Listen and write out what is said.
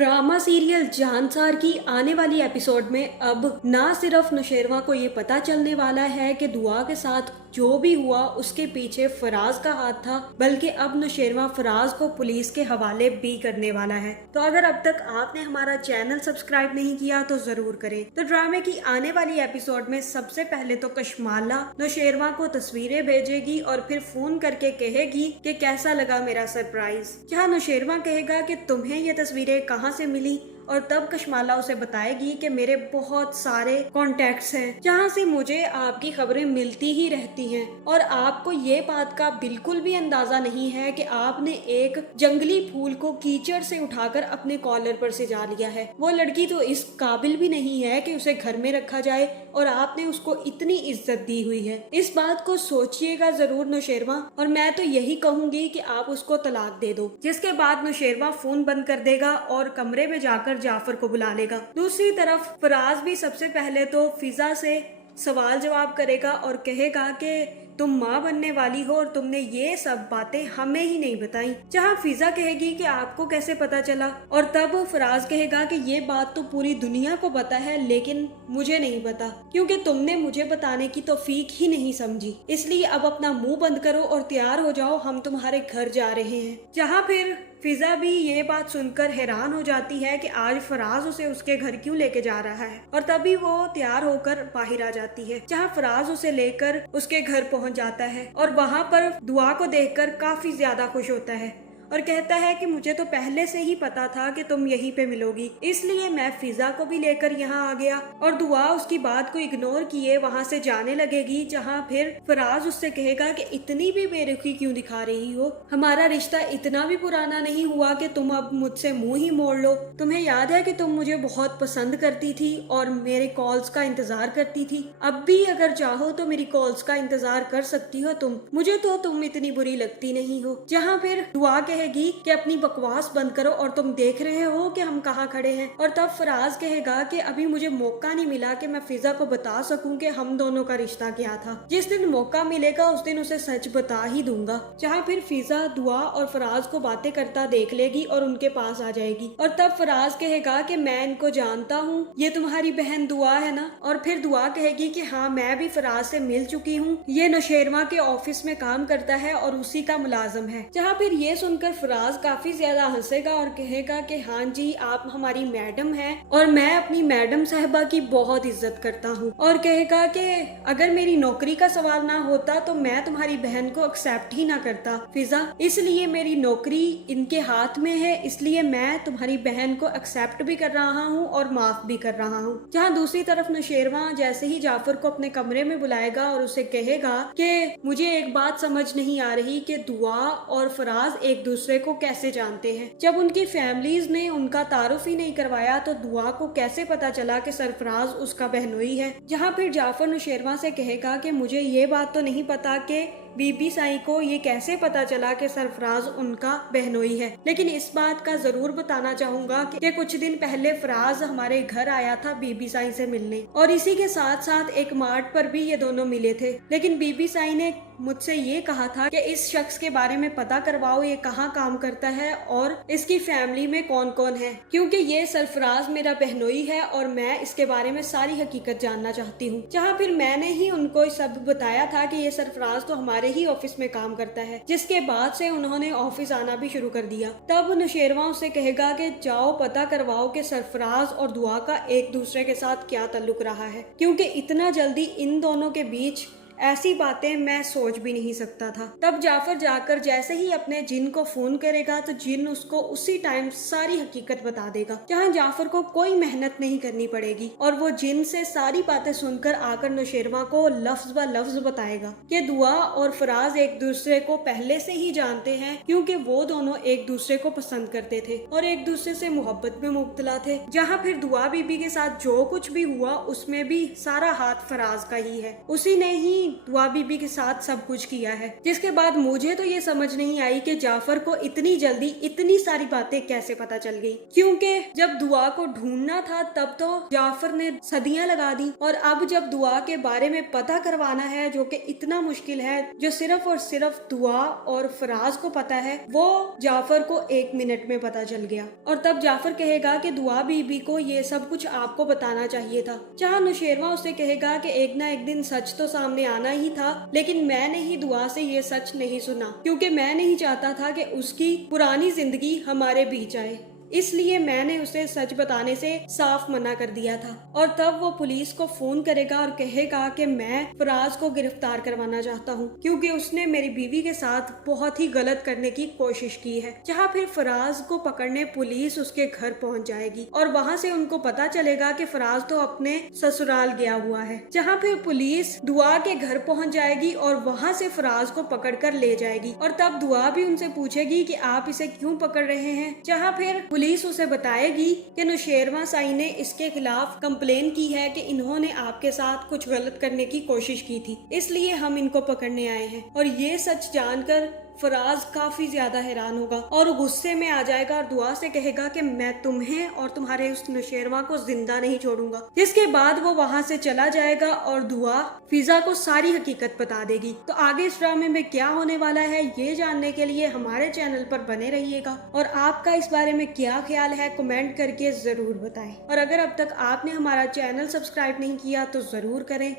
Drama serial Jansar की आने वाली एपिसोड में अब ना सिर्फ नौशेरवा को ये पता चलने वाला है कि दुआ के साथ जो भी हुआ उसके पीछे फराज का हाथ था, बल्कि अब नौशेरवा फराज को पुलिस के हवाले भी करने वाला है। तो अगर अब तक आपने हमारा चैनल सब्सक्राइब नहीं किया तो जरूर करें। तो ड्रामे की आने वाली एपिसोड में सबसे पहले तो कशमाला नौशेरवा को तस्वीरें भेजेगी और फिर फोन करके कहेगी कि कैसा लगा मेरा सरप्राइज। जहाँ नौशेरवा कहेगा कि तुम्हें ये तस्वीरें कहाँ से मिली, और तब कशमाला उसे बताएगी कि मेरे बहुत सारे कॉन्टेक्ट्स हैं जहाँ से मुझे आपकी खबरें मिलती ही रहती हैं, और आपको ये बात का बिल्कुल भी अंदाजा नहीं है कि आपने एक जंगली फूल को कीचड़ से उठाकर अपने कॉलर पर सजा लिया है। वो लड़की तो इस काबिल भी नहीं है कि उसे घर में रखा जाए और आपने उसको इतनी इज्जत दी हुई है। इस बात को सोचिएगा जरूर नौशेरवा, और मैं तो यही कहूंगी कि आप उसको तलाक दे दो। जिसके बाद नौशेरवा फोन बंद कर देगा और कमरे में जाकर जाफर को बुला लेगा। दूसरी तरफ फराज भी सबसे पहले तो फिजा से सवाल जवाब करेगा और कहेगा कि तुम माँ बनने वाली हो और तुमने ये सब बातें हमें ही नहीं बताई। जहाँ फिजा कहेगी कि आपको कैसे पता चला, और तब फराज कहेगा कि ये बात तो पूरी दुनिया को पता है लेकिन मुझे नहीं पता, क्योंकि तुमने मुझे बताने की तौफीक ही नहीं समझी। इसलिए अब अपना मुंह बंद करो और तैयार हो जाओ, हम तुम्हारे घर जा रहे हैं। जहाँ फिर फिजा भी ये बात सुनकर हैरान हो जाती है कि आज फराज उसे उसके घर क्यों लेके जा रहा है, और तभी वो तैयार होकर बाहर आ जाती है। जहाँ फराज उसे लेकर उसके घर पहुंच जाता है और वहाँ पर दुआ को देखकर काफी ज्यादा खुश होता है और कहता है कि मुझे तो पहले से ही पता था कि तुम यहीं पे मिलोगी, इसलिए मैं फिजा को भी लेकर यहाँ आ गया। और दुआ उसकी बात को इग्नोर किए वहाँ से जाने लगेगी। जहाँ फिर फराज उससे कहेगा कि इतनी भी बेरुखी क्यों दिखा रही हो, हमारा रिश्ता इतना भी पुराना नहीं हुआ कि तुम अब मुझसे मुंह ही मोड़ लो। तुम्हें याद है कि तुम मुझे बहुत पसंद करती थी और मेरे कॉल्स का इंतजार करती थी। अब भी अगर चाहो तो मेरी कॉल्स का इंतजार कर सकती हो तुम, मुझे तो तुम इतनी बुरी लगती नहीं हो। जहाँ फिर दुआ कहेगी कि अपनी बकवास बंद करो और तुम देख रहे हो कि हम कहाँ खड़े हैं। और तब फराज कहेगा कि अभी मुझे मौका नहीं मिला कि मैं फिजा को बता सकूं कि हम दोनों का रिश्ता क्या था। जिस दिन मौका मिलेगा उस दिन उसे सच बता ही दूंगा। जहाँ फिर फिजा दुआ और फराज को बातें करता देख लेगी और उनके पास आ जाएगी। और तब फराज कहेगा कि मैं इनको जानता हूँ, ये तुम्हारी बहन दुआ है ना। और फिर दुआ कहेगी कि हाँ, मैं भी फराज से मिल चुकी हूँ, ये नौशेरवा के ऑफिस में काम करता है और उसी का मुलाजिम है। जहाँ फिर ये सुनकर फराज काफी ज्यादा हंसेगा और कहेगा कि हाँ जी, आप हमारी मैडम हैं और मैं अपनी मैडम साहबा की बहुत इज्जत करता हूँ। और कहेगा कि अगर मेरी नौकरी का सवाल ना होता तो मैं तुम्हारी बहन को एक्सेप्ट ही ना करता फिजा, इसलिए मेरी नौकरी इनके हाथ में है, इसलिए मैं तुम्हारी बहन को एक्सेप्ट भी कर रहा हूँ और माफ भी कर रहा हूँ। जहाँ दूसरी तरफ नौशेरवा जैसे ही जाफर को अपने कमरे में बुलाएगा और उसे कहेगा कि मुझे एक बात समझ नहीं आ रही कि दुआ और फराज एक दूसरे को कैसे जानते हैं। जब उनकी फैमिलीज ने उनका तारुफ ही नहीं करवाया तो दुआ को कैसे पता चला कि सरफराज उसका बहनोई है। जहाँ फिर जाफर नौशेरवा से कहेगा कि मुझे ये बात तो नहीं पता कि बीबी साई को ये कैसे पता चला कि सरफराज उनका बहनोई है, लेकिन इस बात का जरूर बताना चाहूंगा कि कुछ दिन पहले फराज हमारे घर आया था बीबी साई से मिलने, और इसी के साथ साथ एक मार्ट पर भी ये दोनों मिले थे। लेकिन बीबी साई ने मुझसे ये कहा था कि इस शख्स के बारे में पता करवाओ, ये कहाँ काम करता है और इसकी फैमिली में कौन कौन है, क्योंकि ये सरफराज मेरा बहनोई है और मैं इसके बारे में सारी हकीकत जानना चाहती हूँ। जहाँ फिर मैंने ही उनको सब बताया था कि ये सरफराज तो हमारे ही ऑफिस में काम करता है, जिसके बाद से उन्होंने ऑफिस आना भी शुरू कर दिया। तब नौशेरवा उसे कहेगा कि जाओ पता करवाओ कि सरफराज और दुआ का एक दूसरे के साथ क्या ताल्लुक रहा है, क्योंकि इतना जल्दी इन दोनों के बीच ऐसी बातें मैं सोच भी नहीं सकता था। तब जाफर जाकर जैसे ही अपने जिन को फोन करेगा तो जिन उसको उसी टाइम सारी हकीकत बता देगा। जहाँ जाफर को कोई मेहनत नहीं करनी पड़ेगी और वो जिन से सारी बातें सुनकर आकर नौशेरवा को लफ्ज ब लफ्ज बताएगा कि दुआ और फराज एक दूसरे को पहले से ही जानते हैं, क्योंकि वो दोनों एक दूसरे को पसंद करते थे और एक दूसरे से मोहब्बत में मुब्तला थे। जहाँ फिर दुआ बीबी के साथ जो कुछ भी हुआ उसमें भी सारा हाथ फराज का ही है, उसी ने ही दुआ बीबी के साथ सब कुछ किया है। जिसके बाद मुझे तो ये समझ नहीं आई कि जाफर को इतनी जल्दी इतनी सारी बातें कैसे पता चल गई, क्योंकि जब दुआ को ढूंढना था तब तो जाफर ने सदियां लगा दी, और अब जब दुआ के बारे में पता करवाना है जो कि इतना मुश्किल है, जो सिर्फ और सिर्फ दुआ और फराज को पता है, वो जाफर को 1 मिनट में पता चल गया। और तब जाफर कहेगा कि दुआ बीबी को ये सब कुछ आपको बताना चाहिए था। जहाँ नुशेरवा उसे कहेगा कि एक ना एक दिन सच तो सामने आना ही था, लेकिन मैंने ही दुआ से ये सच नहीं सुना, क्योंकि मैं नहीं चाहता था कि उसकी पुरानी जिंदगी हमारे बीच आए, इसलिए मैंने उसे सच बताने से साफ मना कर दिया था। और तब वो पुलिस को फोन करेगा और कहेगा कि मैं फराज को गिरफ्तार करवाना चाहता हूँ, क्योंकि उसने मेरी बीवी के साथ बहुत ही गलत करने की कोशिश की है। जहाँ फिर फराज को पकड़ने पुलिस उसके घर पहुँच जाएगी और वहाँ से उनको पता चलेगा कि फराज तो अपने ससुराल गया हुआ है। जहाँ फिर पुलिस दुआ के घर पहुँच जाएगी और वहाँ से फराज को पकड़ कर ले जाएगी, और तब दुआ भी उनसे पूछेगी कि आप इसे क्यों पकड़ रहे हैं। जहाँ फिर पुलिस उसे बताएगी कि नुशेरवा साई ने इसके खिलाफ कंप्लेन की है कि इन्होंने आपके साथ कुछ गलत करने की कोशिश की थी, इसलिए हम इनको पकड़ने आए हैं। और ये सच जानकर फराज काफी ज्यादा हैरान होगा और गुस्से में आ जाएगा और दुआ से कहेगा कि मैं तुम्हें और तुम्हारे उस नुशेरवा को जिंदा नहीं छोड़ूंगा। जिसके बाद वो वहाँ से चला जाएगा और दुआ फिजा को सारी हकीकत बता देगी। तो आगे इस ड्रामे में क्या होने वाला है ये जानने के लिए हमारे चैनल पर बने रहिएगा, और आपका इस बारे में क्या ख्याल है कमेंट करके जरूर बताएं। और अगर अब तक आपने हमारा चैनल सब्सक्राइब नहीं किया तो जरूर करें।